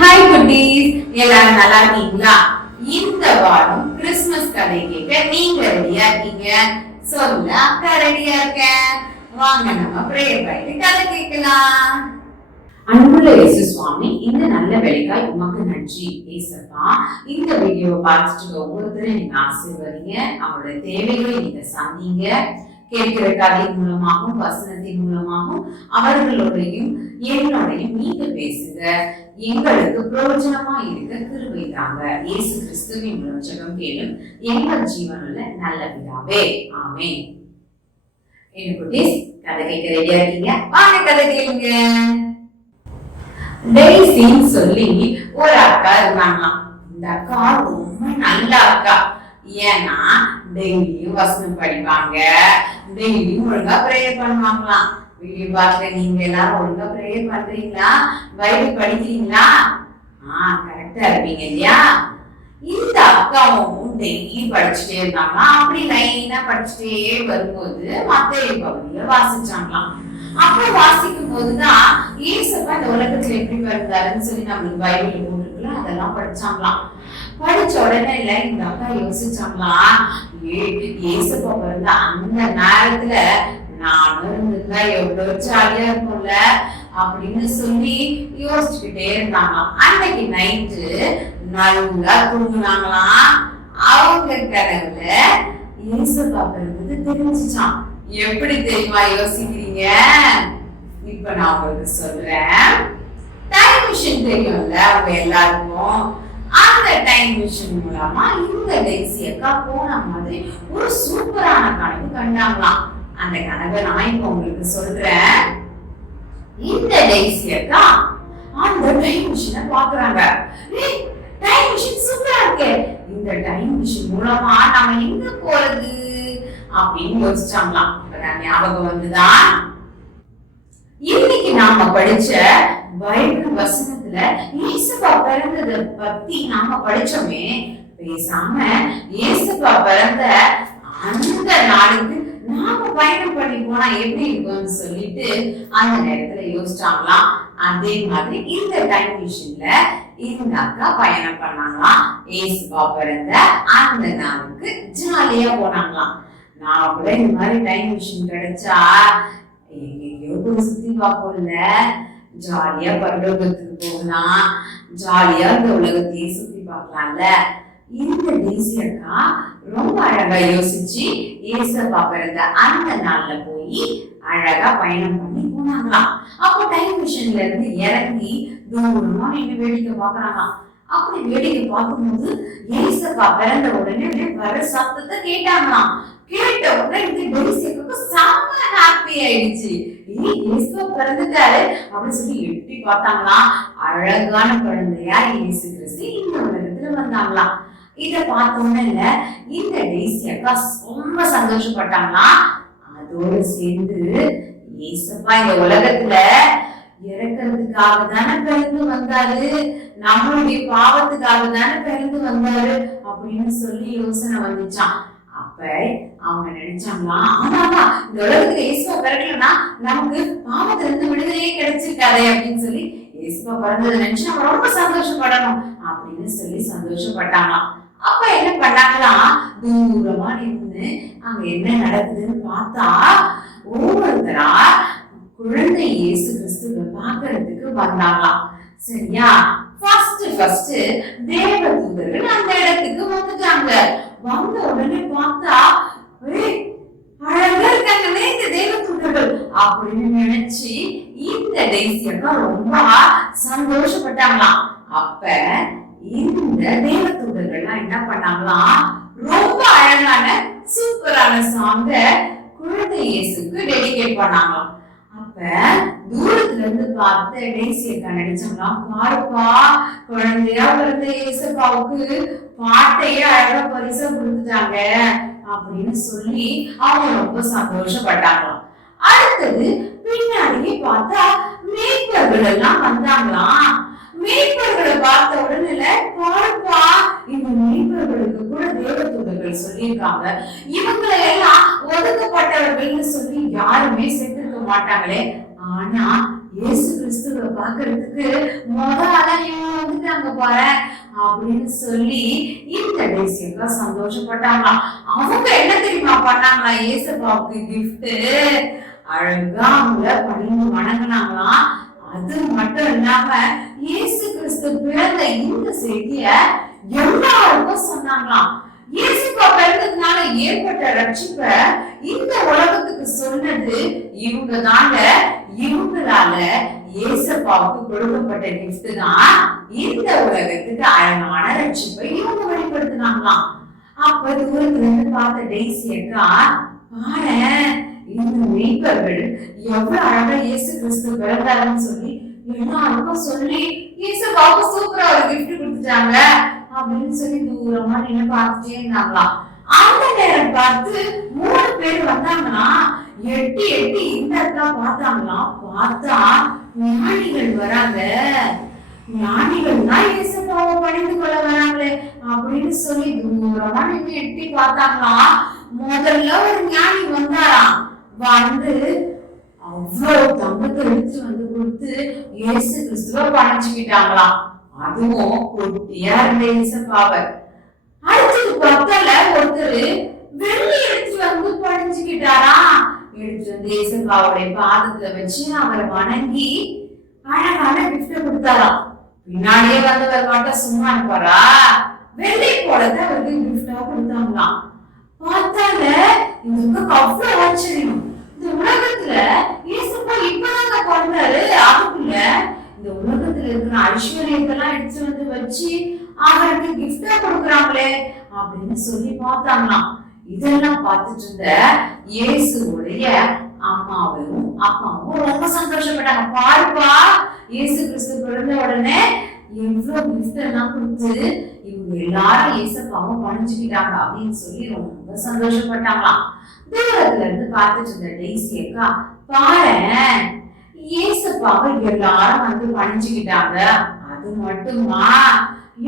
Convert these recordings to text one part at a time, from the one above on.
Hi குட்டீஸ், எல்லாரும் நல்லா இருக்கீங்களா? இந்த வாரம் கிறிஸ்துமஸ் கதை கேட்க நீங்க ரெடியா இருக்கீங்க? சொல்லுங்க, அக்கா ரெடியா இருக்கேன். வாங்க நம்ம பிரேயர் பண்ணிட்டு கதை கேட்கலாம். அன்புள்ள இயேசு சுவாமி, இந்த நல்ல வேலைக்காய் உமக்கு நன்றி ஏசப்பா. இந்த வீடியோவை பார்த்துட்டு ஒவ்வொருத்தரும் நீங்க ஆசீர்வதிங்க, அவங்களோட தேவைகளை நீங்க சந்திங்க. கேட்கிற கதை மூலமாகவும் வசனத்தின் மூலமாகவும் அவர்களோடையும் என்னோடையும் நீங்க பேசுங்க. எங்களுக்கு பிரயோஜனமா இருக்க கிருபை தாங்க. இயேசு கிறிஸ்துவின் மூலம் ஜெபம் கேளும் எங்கள் ஜீவனுள்ள நல்ல பிதாவே, ஆமென். எனக்கு கதை கேட்க ரெடியா இருக்கீங்க? வாங்க கதை கேளுங்க. டெய்சின்னு சொல்லி ஒரு அக்கா இருந்தாங்களாம். இந்த அக்கா ரொம்ப நல்ல அக்கா. ஏன்னா டெய்லியும் வசனம் படிப்பாங்க, டெய்லியும் ஒழுங்கா பிரேயர் பண்ணுவாங்களாம். வீடியோ பார்க்க நீங்க எல்லாரும் ஒழுங்கா பிரேயர் பண்றீங்களா? பைபிள் படிக்கிறீங்களா? கரெக்டா இருப்பீங்க இல்லையா? இந்த அக்காவும் டெய்லி படிச்சுட்டே இருந்தாங்களா. அப்படி லைனா படிச்சுட்டே வரும்போது மத்தேயு பகுதியில வாசிச்சாங்களாம். அப்ப வாசிக்கும் போதுதான் ஏசப்பா இந்த உலகத்துல எப்படி பிறந்தாருன்னு சொல்லி நம்மளுக்கு பைபிள் போட்டுருக்குல்ல, அதெல்லாம் படிச்சாங்களாம். படிச்ச உடனே இல்ல இந்த அக்கா யோசிச்சாங்களாம், ஏசப்பா பிறந்த அந்த நேரத்துல நானும் இருந்தா எவ்வளவு ஜாலியா இருக்கும்ல அப்படின்னு சொல்லி யோசிச்சுக்கிட்டே இருந்தாங்களாம். அன்னைக்கு நைட்டு நல்லா தூங்குனாங்களாம். அவங்க கனவுல ஏசப்பா பிறந்தது தெரிஞ்சுச்சான். எப்படி தெரியுமா யோசிக்கிறீங்க? இப்ப நான் உங்களுக்கு சொல்றேன். டைம் மிஷின் தெரியும்ல அவங்க எல்லாருக்கும். அந்த டைம் மிஷின் மூலமா இந்த டெய்சி அக்கா போன மாதிரி ஒரு சூப்பரான கனவு கண்டாங்களாம். அந்த கனவை நான் இப்ப உங்களுக்கு சொல்றேன். இந்த டெய்சி அக்கா அந்த டைம் மிஷினை பாக்குறாங்க. டைம் மிஷின் சூப்பரா இருக்கு, இந்த டைம் மிஷின் மூலமா நாம எங்க போறது அப்படின்னு யோசிச்சாங்களாம். ஞாபகம் வந்துதான் இன்னைக்கு நாம படிச்ச பைபிள் வசனத்துல இயேசுவா பிறந்தத பத்தி நாம படிச்சோமே. பேசாம இயேசுவா பிறந்த அந்த நாளுக்கு நாம பயணம் பண்ணி போனா எப்படி இருக்கும்னு சொல்லிட்டு அந்த நேரத்துல யோசிச்சாங்களாம். அதே மாதிரி இந்த டைம் மிஷின்ல இந்த அக்கா பயணம் பண்ணாங்களாம். இயேசுவா பிறந்த அந்த நாளுக்கு ஜாலியா போனாங்களாம். நான் கூட இந்த மாதிரி டைம் மிஷின் கிடைச்சா எங்கேயோ போய் சுத்தி பார்ப்போம்ல, ஜாலியா பரலோகத்துக்கு போகலாம், ஜாலியா இந்த உலகத்தையே சுத்தி பார்க்கலாம்ல. இந்த டெய்சி அக்கா ரொம்ப அழகா யோசிச்சு ஏசப்பா பிறந்த அந்த நாள்ல போய் அழகா பயணம் பண்ணி போனாங்களாம். அப்போ டைம் மிஷின்ல இருந்து இறங்கி தூரமா நின்று வேடிக்கை பாக்குறாங்களாம். அப்படி வேடிக்கை பார்க்கும்போது ஏசப்பா பிறந்த உடனே வர சத்தத்தை கேட்டாங்களாம். கேட்ட உடனே இந்த டெய்சிக்கு செம்ம ஹாப்பி ஆயிடுச்சு. இயேசு பிறந்துட்டாரு அப்படின்னு சொல்லி எட்டி பார்த்தாங்களாம். அழகான குழந்தையா இயேசு கிறிஸ்து இந்த உலகத்துல வந்தாங்களாம். இத பார்த்தோன்னே இந்த டெய்சி அக்கா ரொம்ப சந்தோஷப்பட்டாங்களாம். அதோடு சேர்ந்து இயேசப்பா இந்த உலகத்துல இறக்கிறதுக்காக தானே பிறந்து வந்தாரு, நம்மளுடைய பாவத்துக்காக தானே பிறந்து வந்தாரு அப்படின்னு சொல்லி யோசனை வந்துச்சான். அப்ப அவங்க நினைச்சாங்களா, ஆமாமா இந்த உலகத்துல இயேசுவா பிறக்கலன்னா நமக்கு பாவத்துல இருந்து விடுதலையே கிடைச்சிருக்காதே அப்படின்னு சொல்லி இயேசுவா பிறந்ததை நினைச்சு நம்ம ரொம்ப சந்தோஷப்படணும் அப்படின்னு சொல்லி சந்தோஷப்பட்டாங்களாம். அப்ப என்ன பண்ணாங்களாம், தூரமா நின்று அங்க என்ன நடக்குதுன்னு பார்த்தா ஒவ்வொருத்தரா குழந்தை இயேசு கிறிஸ்துவை பார்க்கறதுக்கு வந்தாங்களாம். சரியா? ஃபர்ஸ்ட் தேவ தூதர்கள் அந்த இடத்துக்கு வந்துட்டாங்க. வந்த உடனே பார்த்தா அழகா இருக்காங்களே இந்த தேவ தூதர்கள் அப்படின்னு நினைச்சு இந்த டெய்சி அக்கா ரொம்ப சந்தோஷப்பட்டாங்களாம். அப்ப இந்த தேவ தூதர்கள்லாம் என்ன பண்ணாங்களாம், ரொம்ப அழகான சூப்பரான சாங்க குழந்தை இயேசுக்கு டெடிகேட் பண்ணாங்களாம். அப்ப தூரத்துல இருந்து பார்த்த டெய்சி அக்கா நினைச்சாங்களாம், பாருப்பா குழந்தையா பிறந்த இயேசுப்பாவுக்கு பாட்டையே அழகா பரிசா கொடுத்துட்டாங்க அப்படின்னு சொல்லி அவங்க ரொம்ப சந்தோஷப்பட்டாங்களாம். அடுத்தது பின்னாடியே பார்த்தா மேய்ப்பர்கள் எல்லாம் வந்தாங்களாம். மேய்ப்பர்களை பார்த்த உடனே பாருப்பா இந்த மேய்ப்பர்களுக்கு கூட தேவதூதர்கள் சொல்லியிருக்காங்க, இவங்களை எல்லாம் ஒதுக்கப்பட்டவர்கள்னு சொல்லி யாருமே செத்துருக்க மாட்டாங்களே, ஆனா இயேசு கிறிஸ்துவை பாக்குறதுக்கு முதல்ல இவங்க வந்து போறேன் அப்படின்னு சொல்லி இந்த டெய்ஸி அக்கா சந்தோஷப்பட்டாங்களாம். அவங்க என்ன தெரியுமா பண்ணாங்களா, ஏசப்பாவுக்கு கிஃப்ட் அழகா அவங்க பணிந்து வணங்கினாங்களாம். அது மட்டும் இல்லாம இயேசு கிறிஸ்து பிறந்த இந்த செய்திய எல்லாருக்கும் சொன்னாங்களாம். இயேசுப்பா பிறந்ததுனால ஏற்பட்ட ரட்சிப்ப இந்த உலகத்துக்கு சொன்னது இவங்கதாங்க. இவங்களால இயேசுப்பாவுக்கு கொடுக்கப்பட்ட கிஃப்ட் தான் இந்த உலகத்துக்கு அழகான ரட்சிப்பை இவங்க வெளிப்படுத்தினாங்களாம். அப்ப தூரத்துல இருந்து பார்த்த டெய்ஸி அக்கா, பாரு இந்த மீட்பர்கள் எவ்வளவு அழகா இயேசு கிறிஸ்து பிறந்தாருன்னு சொல்லி எல்லாருக்கும் சொல்லி இயேசுப்பாவுக்கு சூப்பரா ஒரு கிஃப்ட் கொடுத்துட்டாங்க அப்படின்னு சொல்லி தூரமா நின்று பார்த்துட்டே இருந்தாங்களாம். அந்த நேரம் பார்த்து 3 பேர் வந்தாங்கன்னா எட்டி எட்டி இந்த அக்கா பார்த்தாங்களாம். பார்த்தா ஞானிகள் வராங்க. ஞானிகள் தான் இயேசுப்பாவை பணிந்து கொள்ள வராங்களே அப்படின்னு சொல்லி தூரமா நின்று எட்டி பார்த்தாங்களாம். முதல்ல ஒரு ஞானி வந்தாராம். வந்து அவ்வளவு தங்கத்தை எடுத்து வந்து கொடுத்து இயேசு கிறிஸ்துவ பணிச்சுக்கிட்டாங்களாம். அதுவும் குட்டியா இருந்த இயேசுப்பாவை. அடுத்தது பக்கத்துல ஒருத்தர் வெள்ளி எடுத்து வந்து பணிச்சுக்கிட்டாரா. எடுத்து வந்து இயேசுப்பாவுடைய பாதத்துல வச்சு அவரை வணங்கி அழகான கிஃப்ட் கொடுத்தாராம். பின்னாடியே வந்தவர் மட்டும் சும்மா இருப்பாரா, வெள்ளி போலதான் அவருக்கு கிஃப்டா கொடுத்தாங்களாம். பார்த்தால இந்த அவ்வளவு ஆச்சரியம். இந்த உலகத்துல இயேசுப்பா இப்பதாங்க பிறந்தாரு, அதுக்குள்ள இந்த உலகத்துல இருக்கிற ஐஸ்வர்யத்தெல்லாம் எடுத்து வந்து வச்சு அவருக்கு கிஃப்டா கொடுக்குறாங்களே அப்படின்னு சொல்லி பார்த்தாங்களாம். இதெல்லாம் பார்த்துட்டு இருந்த இயேசுடைய அம்மாவும் அப்பாவும் ரொம்ப சந்தோஷப்பட்டாங்க. பாருப்பா, இயேசு கிறிஸ்து பிறந்த உடனே எவ்வளவு கிஃப்ட் எல்லாம் கொடுத்து இவங்க எல்லாரும் இயேசுப்பாவும் பணிச்சுக்கிட்டாங்க அப்படின்னு சொல்லி ரொம்ப சந்தோஷப்பட்டாங்களாம். தூரத்துல இருந்து பார்த்துட்டு இருந்த டெய்ஸி அக்கா, பாரு இயேசுப்பாவை எல்லாரும் வந்து பணிச்சுக்கிட்டாங்க, அது மட்டுமா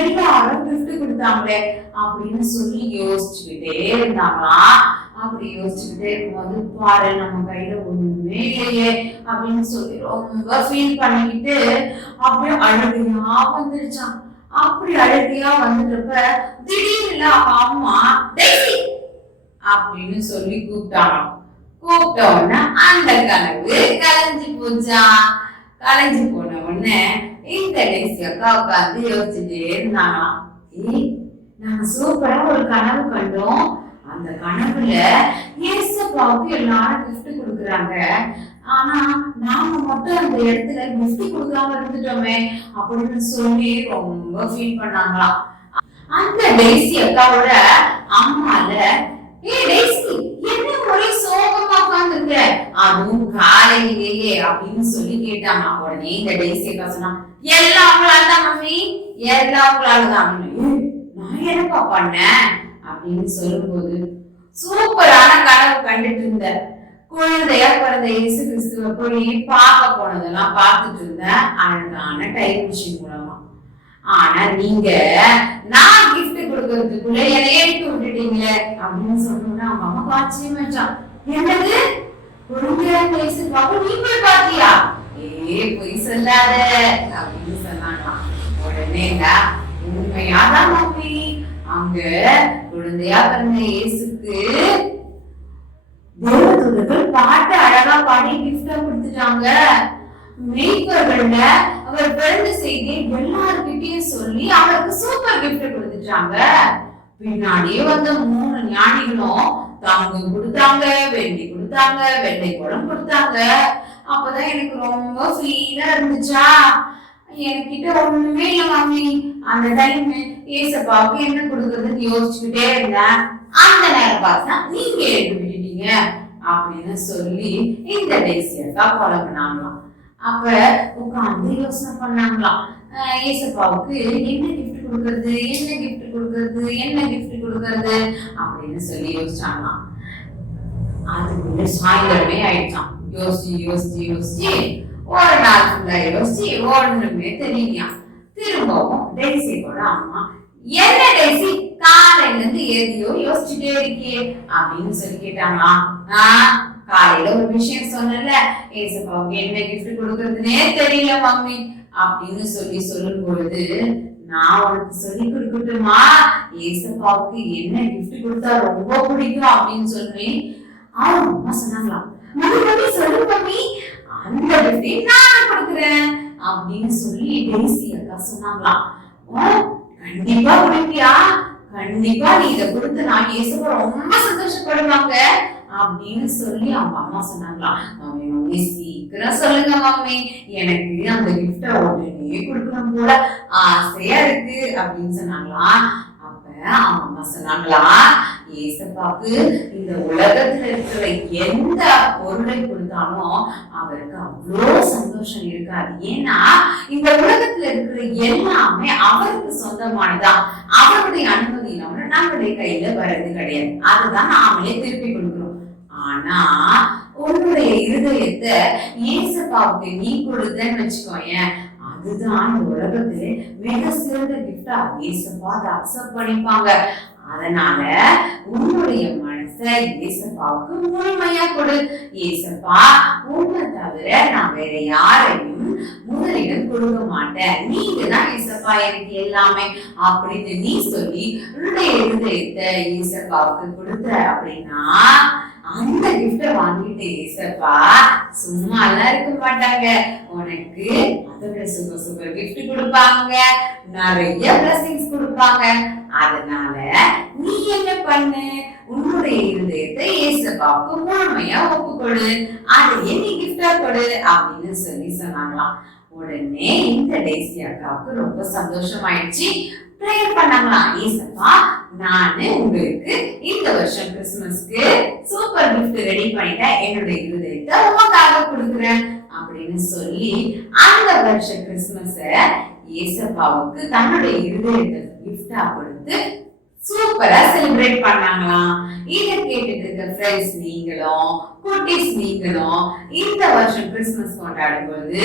எல்லாரும் கிஃப்ட் கொடுத்தாங்களே அப்படின்னு சொல்லி யோசிச்சுக்கிட்டே இருந்தாங்களாம். அப்படி யோசிச்சுக்கிட்டே இருக்கும்போது, பாரு நம்ம கையில ஒண்ணுமே இல்லையே அப்படின்னு சொல்லி ரொம்ப ஃபீல் பண்ணிக்கிட்டு அப்படியே அழுகையா வந்துருச்சான். அப்படி அழுகையா வந்துட்டப்ப திடீர்னு அம்மா டெய்ஸி அப்படின்னு சொல்லி கூப்பிட்டாங்க. கூப்பிட்ட உடனே அந்த கனவு கலைஞ்சு போச்சா. கலைஞ்சு போன உடனே இந்த டெய்ஸி அக்கா உட்காந்து யோசிச்சுட்டே இருந்தாங்களாம். நாங்க சூப்பரா ஒரு கனவு கண்டோம். அந்த கனவுல இயேசுப்பாவுக்கு எல்லாரும் கிஃப்ட் கொடுக்குறாங்க, ஆனா நாம மட்டும் அந்த இடத்துல கிஃப்ட் கொடுக்காம இருந்துட்டோமே அப்படின்னு சொல்லி ரொம்ப ஃபீல் பண்ணாங்களாம். அந்த டெய்ஸி அக்காவோட அம்மால, டெய்ஸி என்ன ஒரே சோகமா உட்கார்ந்துருக்க, அதுவும் காலையிலேயே அப்படின்னு சொல்லி கேட்டாங்க. உடனே இந்த டெய்ஸி அக்கா சொன்னா, எல்லாம் உங்களால்தான் மம்மி, எல்லாம் உங்களால்தான். நான் என்னப்பா பண்ணேன் அப்படின்னு சொல்லும்போது, சூப்பரான கனவு கண்டுட்டு இருந்த குழந்தையா பிறந்த இயேசு கிறிஸ்துவ போய் பார்க்க போனதெல்லாம் பார்த்துட்டு இருந்த அழகான டைம் மிஷின் மூலமா. ஆனா நீங்க நான் கிஃப்ட் கொடுக்கறதுக்குள்ள என்னை எடுத்து விட்டுட்டீங்களே அப்படின்னு சொன்னோம்னா அவங்க அம்மா ஆச்சரியமாச்சான். என்னது, குழந்தையா இயேசு பாப்பா நீ போய் பாத்தியா? பொய் சொல்லாத அப்படின்னு சொன்னாங்களாம். உடனே உண்மையாதான் மம்மி, அங்க குழந்தையா பிறந்த இயேசுக்கு தேவதூதர்கள் பாட்டு அழகா பாடி கிஃப்டா கொடுத்துட்டாங்க. மேய்ப்பர்கள்ல அவர் பிறந்த செய்தியை எல்லார்கிட்டயும் சொல்லி அவருக்கு சூப்பர் கிஃப்ட் கொடுத்துட்டாங்க. பின்னாடியே வந்த 3 ஞானிகளும் தங்கம் கொடுத்தாங்க, வெள்ளி கொடுத்தாங்க, வெள்ளை குடம் கொடுத்தாங்க. அப்பதான் எனக்கு ரொம்ப ஃபீலா இருந்துச்சா. என்கிட்ட ஒண்ணுமே இல்ல மம்மி. அந்த டைம் ஏசப்பாவுக்கு என்ன கொடுக்கறதுன்னு யோசிச்சுக்கிட்டே இருந்தேன். அந்த நேரம் பார்த்தா நீங்க எடுத்து விட்டுட்டீங்க அப்படின்னு சொல்லி இந்த டெய்ஸி அக்கா புலம்புனாங்களாம். அப்ப உட்காந்து யோசனை பண்ணாங்களாம், ஏசப்பாவுக்கு என்ன கிஃப்ட் கொடுக்கறது, என்ன கிஃப்ட் கொடுக்கறது, என்ன கிஃப்ட் கொடுக்கறது அப்படின்னு சொல்லி யோசிச்சாங்களாம். அதுக்குள்ள சாயந்தரமே ஆயிடுச்சான். யோசிச்சு யோசிச்சு யோசிச்சு ஒரு நாள் ஃபுல்லா யோசிச்சு ஒண்ணுமே தெரியலையா. திரும்பவும் டெய்ஸியோட அம்மா, என்ன டெய்ஸி காலையில இருந்து எதையோ யோசிச்சுட்டே இருக்கியே அப்படின்னு சொல்லி கேட்டாங்களாம். காலையில ஒரு விஷயம் சொன்னல, ஏசப்பாவுக்கு என்ன கிஃப்ட் கொடுக்கறதுனே தெரியல மம்மி அப்படின்னு சொல்லி சொல்லும் பொழுது, நான் உனக்கு சொல்லி கொடுக்கட்டுமா, ஏசப்பாவுக்கு என்ன கிஃப்ட் கொடுத்தா ரொம்ப பிடிக்கும் அப்படின்னு சொல்லி அவங்க அம்மா சொன்னாங்களாம். மம்மி சொல்லு மம்மி, அந்த கிஃப்ட் நான் கொடுக்குறேன் அப்படின்னு சொல்லி டெய்ஸி அக்கா சொன்னாங்களாம். கண்டிப்பா பிடிப்பியா, கண்டிப்பா நீ இதை கொடுத்து நான் ஏசப்பா ரொம்ப சந்தோஷப்படுவாங்க அப்படின்னு சொல்லி அவங்க அம்மா சொன்னாங்களாம். மம்மி மம்மி சீக்கிரம் சொல்லுங்க மம்மி, எனக்கு அந்த கிஃப்ட உடனே கொடுக்கணும் போல ஆசையா இருக்கு அப்படின்னு சொன்னாங்களாம். அப்ப அவங்க அம்மா சொன்னாங்களா, ஏசப்பாக்கு இந்த உலகத்துல இருக்கிற எந்த பொருளை கொடுத்தாலும் அவருக்கு அவ்வளோ சந்தோஷம் இருக்காது. ஏன்னா இந்த உலகத்துல இருக்கிற எல்லாமே அவருக்கு சொந்தமானதான். அவருடைய அனுமதி இல்லாம நம்மளுடைய கையில வர்றது கிடையாது. அதுதான் நாமளே திருப்பி கொடுக்கிறோம். ஆனா உன்னுடைய இருதயத்தை ஏசப்பாவுக்கு நீ கொடுத்தன்னு வச்சுக்கோயேன், அதுதான் இந்த உலகத்திலே மிக சிறந்த கிஃப்டா ஏசப்பா அதை அக்செப்ட் பண்ணிப்பாங்க. அதனால உன்னுடைய மனசை ஏசப்பாவுக்கு முழுமையா கொடு. ஏசப்பா உன்னை தவிர நான் வேற யாரையும் முதலிடம் கொடுக்க மாட்டேன், நீங்க தான் ஏசப்பா எனக்கு எல்லாமே அப்படின்னு நீ சொல்லி உன்னுடைய இருதயத்தை ஏசப்பாவுக்கு கொடுத்த அப்படின்னா அந்த கிஃப்ட வாங்கிட்டு ஏசப்பா சும்மா எல்லாம் இருக்க மாட்டாங்க. உனக்கு அதோட சூப்பர் சூப்பர் கிஃப்ட் கொடுப்பாங்க, நிறைய பிளஸிங்ஸ் கொடுப்பாங்க. அதனால நீ என்ன பண்ணு, உன்னுடைய இருதயத்தை ஏசப்பாவுக்கு முழுமையா ஒப்புக்கொடு, அதையே நீ கிஃப்டா கொடு அப்படின்னு சொல்லி சொன்னாங்களாம். உடனே இந்த டெய்ஸி அக்காவுக்கு ரொம்ப சந்தோஷமாயிடுச்சு. ப்ரேயர் பண்ணாங்களாம், ஏசப்பா நானு உங்களுக்கு இந்த வருஷம் கிறிஸ்துமஸ்க்கு சூப்பர் கிஃப்ட் ரெடி பண்ணிட்டேன், என்னுடைய இருதயத்தை உமக்காக கொடுக்குறேன் அப்படின்னு சொல்லி அந்த வருஷ கிறிஸ்துமஸ ஏசப்பாவுக்கு தன்னுடைய இருதயத்தை கிஃப்டா கொடுத்து சூப்பரா செலிப்ரேட் பண்ணாங்களாம். இத கேட்டுட்டு இருக்க ஃப்ரெண்ட்ஸ் நீங்களும் குட்டீஸ் நீங்களும் இந்த வருஷம் கிறிஸ்துமஸ் கொண்டாடும் போது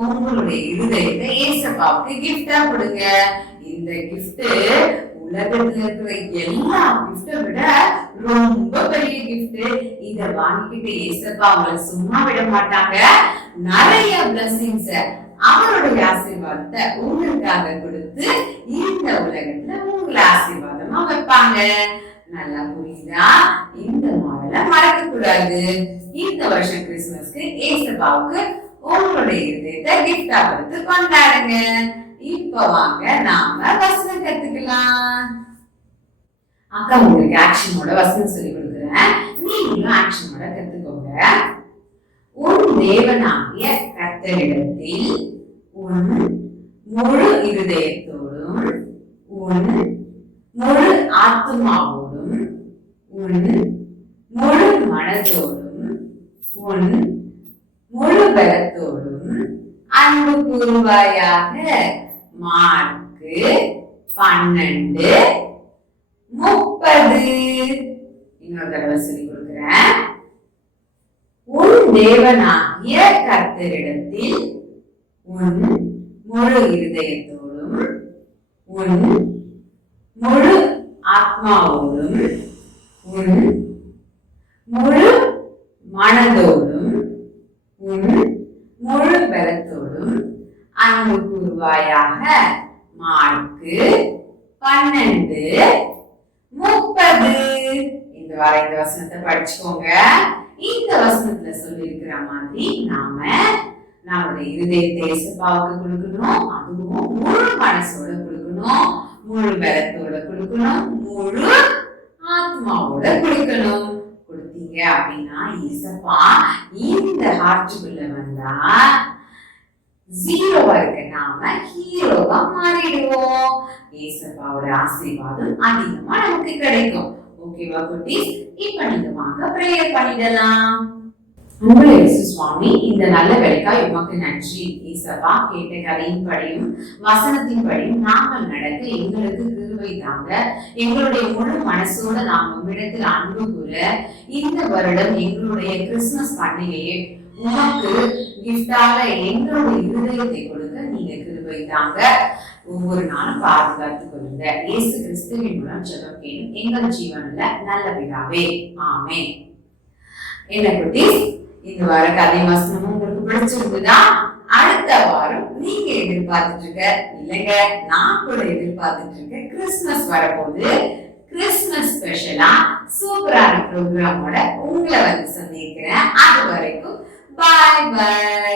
உங்களுடைய இருதயத்தை ஏசப்பாவுக்கு கிஃப்டா கொடுங்க. இந்த கிஃப்ட் உலகத்துல இருக்கிற எல்லா கிஃப்ட விட ரொம்ப பெரிய கிஃப்ட். இத வாங்கிக்கிட்டு ஏசப்பா அவங்களை சும்மா விட மாட்டாங்க, நிறைய பிளஸிங்ஸ் அவருடைய ஆசீர்வாதத்தை உங்களுக்காக கொடுத்து இந்த உலகத்துல உங்களை ஆசீர்வாதமா வைப்பாங்க. நல்லா புரியுதா? இந்த மாடலை மறக்க கூடாது. இந்த வருஷம் கிறிஸ்துமஸ்க்கு ஏசப்பாவுக்கு உங்களுடைய இதயத்தை கிஃப்டா கொடுத்து கொண்டாடுங்க. இப்ப வாங்க நாம வசனம் கத்துக்கலாம். அக்கா உங்களுக்கு ஆக்ஷனோட வசனம் சொல்லி கொடுக்குறேன், நீங்களும் ஆக்ஷனோட கத்துக்கோங்க. உன் தேவனாகிய கர்த்தரிடத்தில் உன் முழு இருதயத்தோடும் உன் முழு ஆத்துமாவோடும் உன் முழு மனதோடும் உன் முழு பலத்தோடும் அன்பு கூறுவாயாக. மார்க்கு 12:30. இன்னொரு தடவை சொல்லி கொடுக்கிறேன். உன் தேவனாகிய கர்த்தரிடத்தில் உன் முழு இருதயத்தோடும் உன் முழு ஆத்மாவோடும் உன் முழு மனதோடும் உன் முழு பலத்தோடும் அன்பு கூறுவாயாக. மார்க்கு 12:30. இந்த வார இந்த வசனத்தை படிச்சுக்கோங்க. இந்த வசனத்துல சொல்லி இருக்கிற மாதிரி நாம நம்மளுடைய இருதயத்தை இயேசுவுக்கு கொடுக்கணும், அதுவும் முழு மனசோட கொடுக்கணும், முழு பலத்தோட கொடுக்கணும், முழு ஆத்மாவோட கொடுக்கணும். கொடுத்தீங்க அப்படின்னா இயேசுவா இந்த ஹார்ட்டுக்குள்ள வந்தா ஜீரோவா இருக்க நாம ஹீரோவா மாறிடுவோம். இயேசுவோட ஆசீர்வாதம் அதிகமா நமக்கு கிடைக்கும். ஓகேவா குட்டீஸ்? இப்ப நீங்க வாங்க பிரேயர் பண்ணிடலாம். அன்புள்ள இயேசு சுவாமி, இந்த நல்ல வேலைக்காய் உமக்கு நன்றி. இயேசுவா கேட்ட கதையின்படியும் வசனத்தின்படியும் நாங்கள் நடக்க எங்களுக்கு கிருபை தாங்க. எங்களுடைய முழு மனசோட நாம் உம்மிடத்தில் அன்பு கூற இந்த வருடம் எங்களுடைய கிறிஸ்துமஸ் பண்டிகையை உமக்கு கிஃப்டாக எங்களுடைய இருதயத்தை கொடுக்க நீங்க கிருபை தாங்க. ஒவ்வொரு நாளும் பாதுகாத்து கொள்ளுங்க. இயேசு கிறிஸ்துவின் மூலம் ஜெபம் கேளும் எங்கள் ஜீவன்ல நல்ல பிதாவே, ஆமென். என்ன குட்டீஸ், இந்த வார கதை வசனமும் உங்களுக்கு பிடிச்சிருக்குதா? அடுத்த வாரம் நீங்க எதிர்பார்த்துட்டு இருக்க, இல்லைங்க நான் கூட எதிர்பார்த்துட்டு இருக்க கிறிஸ்துமஸ் வரப்போகுது. கிறிஸ்துமஸ் ஸ்பெஷலா சூப்பரான ப்ரோக்ராமோட உங்களை வந்து சந்திக்கிறேன். அது வரைக்கும் பாய் பாய்.